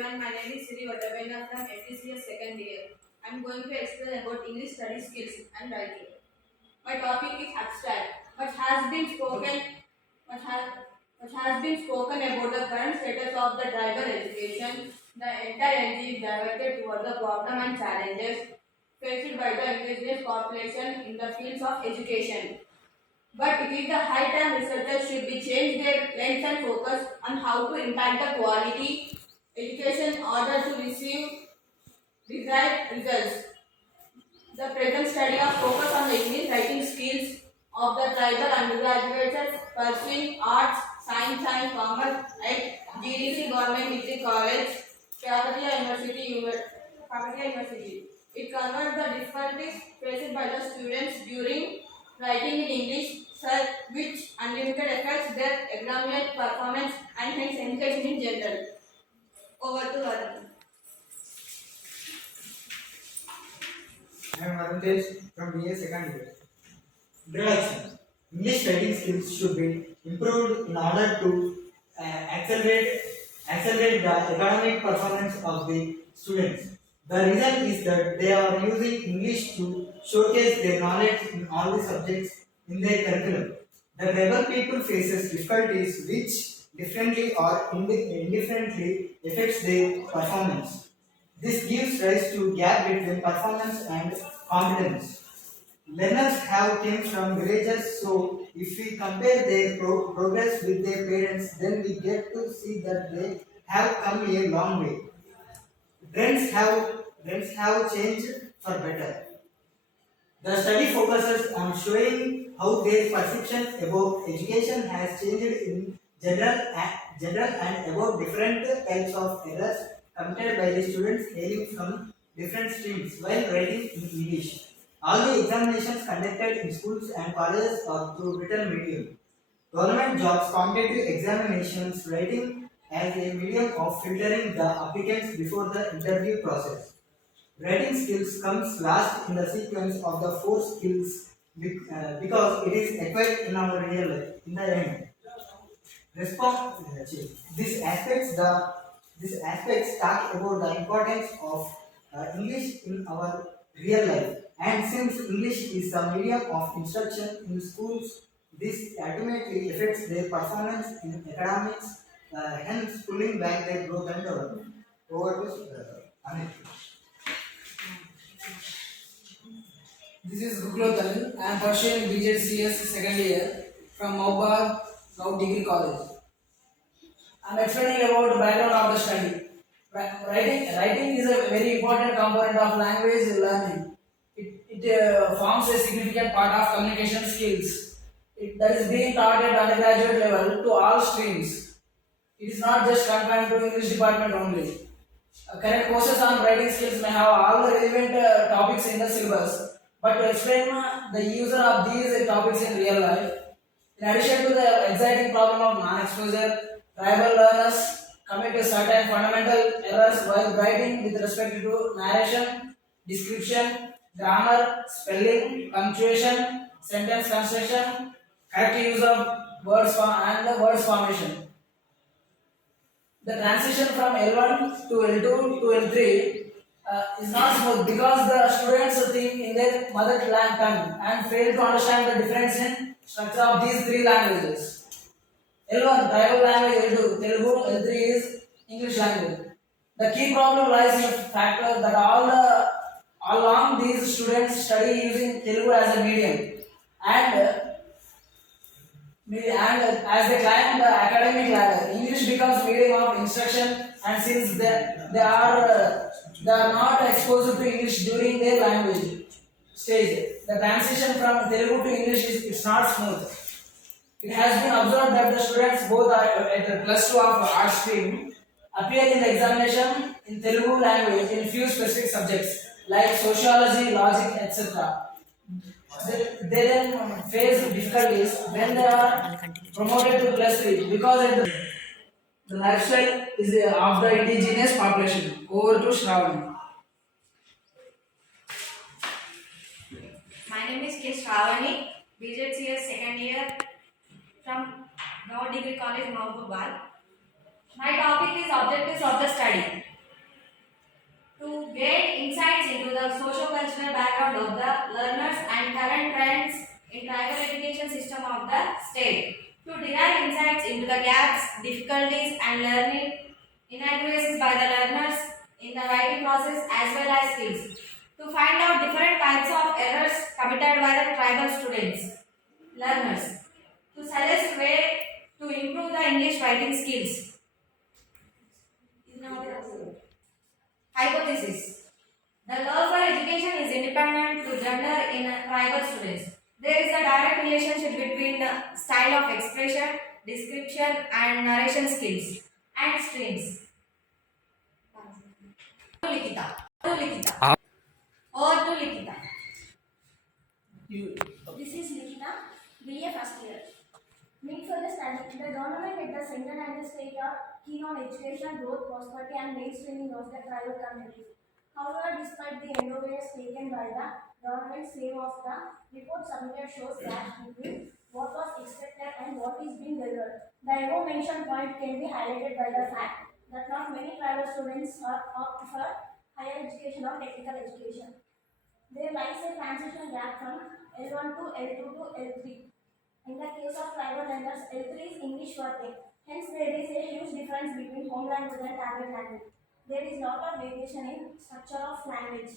everyone. My name is Sri Vadavena from FTCS second year. I am going to explain about English study skills and writing. My topic is abstract, but has been spoken, but has, but has been spoken about the current status of the tribal education. The entire energy is directed toward the problem and challenges faced by the indigenous population in the fields of education. But it is the high time researchers should be change their lens and focus on how to impact the quality education in order to receive desired results. The present study of focus on the English writing skills of the tribal undergraduates pursuing arts, science and commerce at GDC Government Degree College, Kakatiya University. It covers the difficulties faced by the students during writing in English, such which unlimited affects their academic performance and hence education in general. Over to Varun. I am Varun Tej from BA second year. Introduction. English writing skills should be improved in order to accelerate the academic performance of the students. The reason is that they are using English to showcase their knowledge in all the subjects in their curriculum. The tribal people faces difficulties which differently or indifferently affects their performance. This gives rise to gap between performance and competence. Learners have came from villages, so if we compare their progress with their parents, then we get to see that they have come a long way. Trends have changed for better. The study focuses on showing how their perception about education has changed in general and about different types of errors committed by the students hailing from different streams while writing in English. All the examinations conducted in schools and colleges are through written medium. Government jobs competitive examinations writing as a medium of filtering the applicants before the interview process. Writing skills comes last in the sequence of the four skills because it is acquired in our real life. In the end, response these aspects talk about the importance of English in our real life. And since English is the medium of instruction in schools, this ultimately affects their performance in academics, hence pulling back their growth and development. Over to Amit. This is Guklotan. I am pursuing BJCS second year from Maubad now Degree College. I am explaining about the background of the study. Writing is a very important component of language learning. It forms a significant part of communication skills. That is being taught at undergraduate level to all streams. It is not just confined to English department only. Current courses on writing skills may have all the relevant topics in the syllabus, but to explain the user of these topics in real life, in addition to the exciting problem of non-exposure, tribal learners commit to certain fundamental errors while writing with respect to narration, description, grammar, spelling, punctuation, sentence construction, correct use of words and the words formation. The transition from L1 to L2 to L3 is not smooth because the students think in their mother tongue and fail to understand the difference in structure of these three languages. L1 tribal language, L2 Telugu, L3 is English language. The key problem lies in the factor that all along these students study using Telugu as a medium and as they climb the academic ladder, English becomes medium of instruction, and since they are not exposed to English during their language stage, the transition from Telugu to English is not smooth. It has been observed that the students both are at the +2 of art stream appear in the examination in Telugu language in few specific subjects like sociology, logic, etc. They then face difficulties when they are promoted to +3 because the lifestyle is of the indigenous population. Over to Shravani. My name is K. Shravani, BJCS second year from Now Degree College, Mahabubad. My topic is objectives of the study. socio-cultural background of the learners and current trends in tribal education system of the state. To derive insights into the gaps, difficulties and learning inadequacies by the learners in the writing process as well as skills. To find out different types of errors committed by the tribal students, learners. To suggest way to improve the English writing skills. Hypothesis. The love for education is independent to gender in tribal students. There is a direct relationship between the style of expression, description and narration skills and streams. Likita. Likita. Or to Likita. You. This is Nikita, BA first year. Meet for the study. The government at the center and the state are keen on education, growth, prosperity, and mainstreaming of the tribal community. However, despite the endeavors taken by the government, same of the report submitted shows that between what was expected and what is being delivered. The above mentioned point can be highlighted by the fact that not many tribal students are opt for higher education or technical education. There lies a transition gap from L1 to L2 to L3. In the case of tribal learners, L3 is English working. Hence, there is a huge difference between home language and target language. There is lot of variation in structure of language.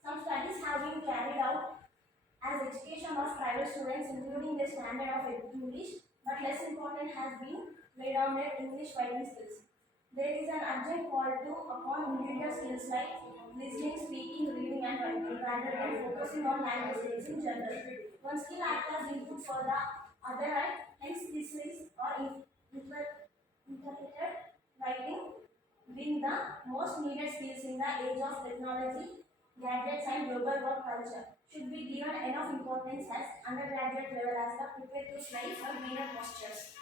Some studies have been carried out as education of tribal students, including the standard of English, but less important has been laid on their English writing skills. There is an urgent call to upon individual skills like listening, speaking, reading, and writing, rather than focusing on language skills in general. One skill acts as input for the other, and hence this is interpreted writing being the most needed skills in the age of technology, gadgets, and global work culture should be given enough importance as undergraduate level as the prepared to strive for greener postures.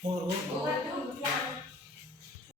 Over. Over to